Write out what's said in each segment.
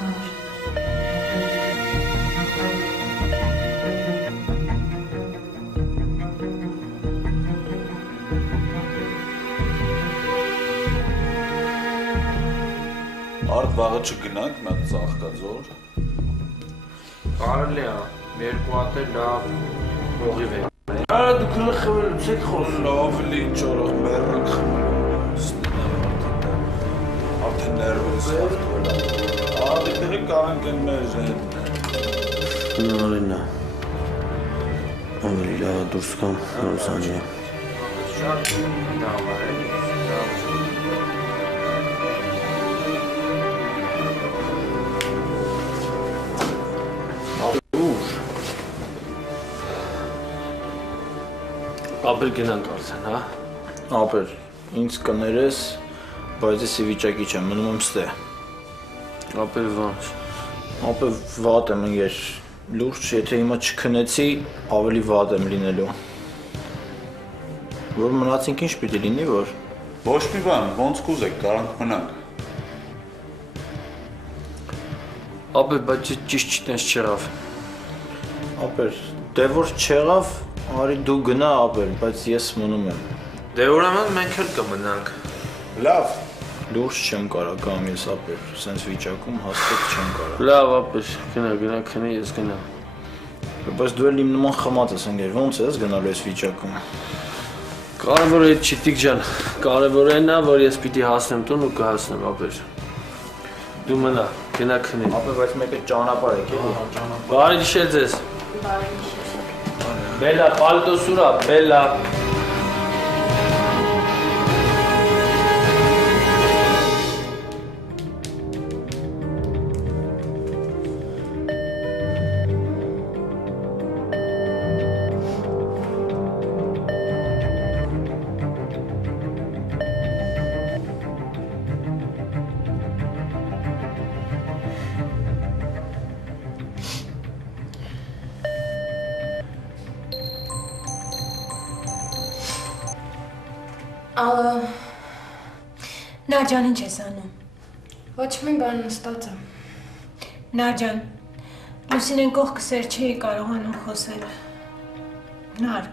համար։ Արդ վաղը չգնանք նա ծաղկաձոր։ Կարելի է, երկու հատ է լավ հողի վեր։ Արա դու քնը խմելուց եք խոսում։ Լավ լի ճորող մերրակ խմելուց։ Արդեն ներվեց խաղթվել։ Ադիտերը կանք են մեզ են։ Նորինա, ամերի լավա դուրս կամ նորսանի է։ Շատ դավար է, Ապեր գնանք արդեն, հա։ Ապեր, ինձ կներես, բայց ես վիճակի չեմ, մնում եմ ստե։ Ապեր ոնց։ Ապեր վատ եմ ընկեր, լուրջ, եթե հիմա չքնեցի, ավելի վատ եմ լինելու։ Որ մնացինք ինչ պիտի լինի, որ։ Ոչ մի բան, ոնց կուզեք, կարանք մնանք։ Ապեր, բայց ճիշտ չտենց չեղավ։ Ապեր, դե որ չեղավ, արի դու գնա ապեր, բայց ես մնում եմ։ Դե ուրեմն մենք էլ կմնանք։ Լավ։ Լուրջ չեմ կարա կամ ես ապեր, սենց վիճակում հաստատ չեմ կարա։ Լավ ապեր, գնա քնի, ես գնամ։ Բայց դու էլ իմ նման խմած ես ընկեր, ոնց ես գնալու ես վիճակում։ Կարևորը այդ չի տիկ ջան, կարևորը նա, որ ես պիտի հասնեմ տուն ու կհասնեմ ապեր։ Դու մնա, գնա քնի։ Ապեր, բայց մեկը ճանապարհ եք էլի։ Բարի գիշեր ձեզ։ Բարի գիշեր։ Bella, palto sura, bella. Ալո, Նարջան ինչ ես անում։ ոչ մի բան նստած եմ։ Նարջան, Լուսինեն կողքս էր չէի կարողանում խոսել։ Նար,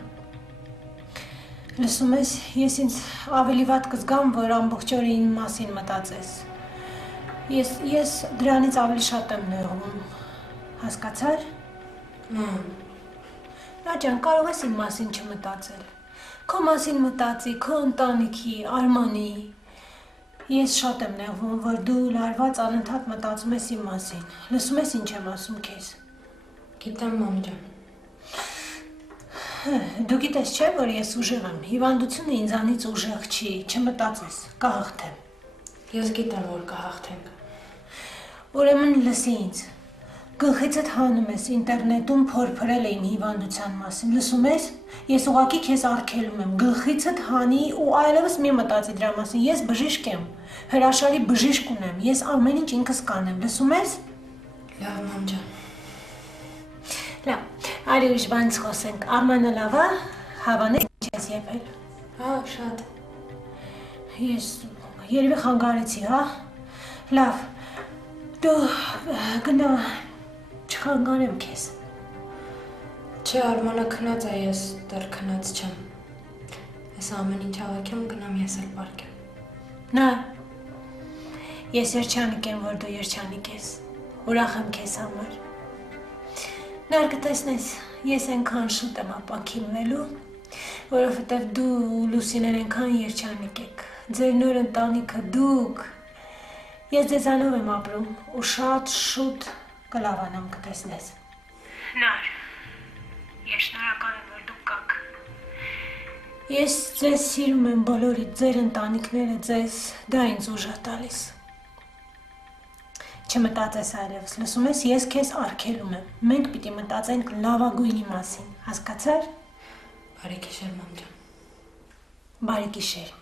լսում ես, ես ինձ ավելի վատ կզգամ, որ ամբողջ օրը իմ մասին մտածես։ Ես դրանից ավելի շատ եմ նեղվում, հասկացար։ Նարջան, կարող ես իմ մասին չմտածել։ Քո մասին մտածի, քո ընտանիքի, Արմանի։ Ես շատ եմ նեղվում, որ դու լարված անընդհատ մտածում ես իմ մասին։ Լսում ես ինչ եմ ասում քեզ։ Գիտեմ մամ ջան։ Դու գիտես չէ, որ ես ուժեղ եմ։ Հիվանդությունը ինձանից ուժեղ չի, չմտածես, կհաղթեմ։ Ես գիտեմ, որ կհաղթենք։ Ուրեմն լսի ինձ։ Գլխիցդ հանում ես ինտերնետում փորփրել էին հիվանդության մասին, լսում ես։ Ես ուղղակի քեզ արգելում եմ, գլխիցդ հանի ու այլևս մի մտածի դրա մասին, ես բժիշկ եմ, հրաշալի բժիշկ ունեմ, ես ամեն ինչ ինքս կանեմ, լսում ես։ Լավ մամ ջան։ Լավ, արի ուրիշ բանից խոսենք, Արմանը լավ է, հավանես ինչ ես եփել։ Հա, շատ։ Ես երևի խանգարեցի, հա։ Լավ, դու գնա, չխանգարեմ քեզ։ Չէ, Արմանը քնած է, ես դեռ քնած չեմ։ Ես ամեն ինչ հավաքեմ, գնամ ես էլ պարկեմ։ Նա, ես երջանիկ եմ, որ դու երջանիկ ես, ուրախ եմ քեզ համար։ Նար կտեսնես, ես այնքան շուտ եմ ապաքինվելու, որովհետև դու ու Լուսինեն այնքան երջանիկ եք, ձեր նոր ընտանիքը դուք, ես ձեզանով եմ ապրում ու շատ շուտ կլավանամ կտեսնես։ Նար, ես շնորհակալ եմ, որ դուք կաք։ Ես ձեզ սիրում եմ բոլորիդ, ձեր ընտանիքները ձեզ, դա ինձ ուժ է տալիս։ Չմտածես այլևս, լսում ես, ես քեզ արգելում եմ։ Մենք պիտի մտածենք լավագույնի մասին, հասկացար։ Բարի գիշեր, մամ ջան։ Բարի գիշեր։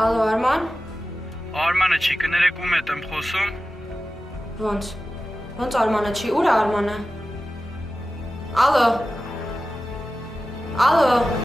Ալո, Արման։ Արմանը չի, կներեք ում հետ եմ խոսում։ Ոնց։ Ոնց Արմանը չի, ուր է Արմանը։ Ալո։ Ալո։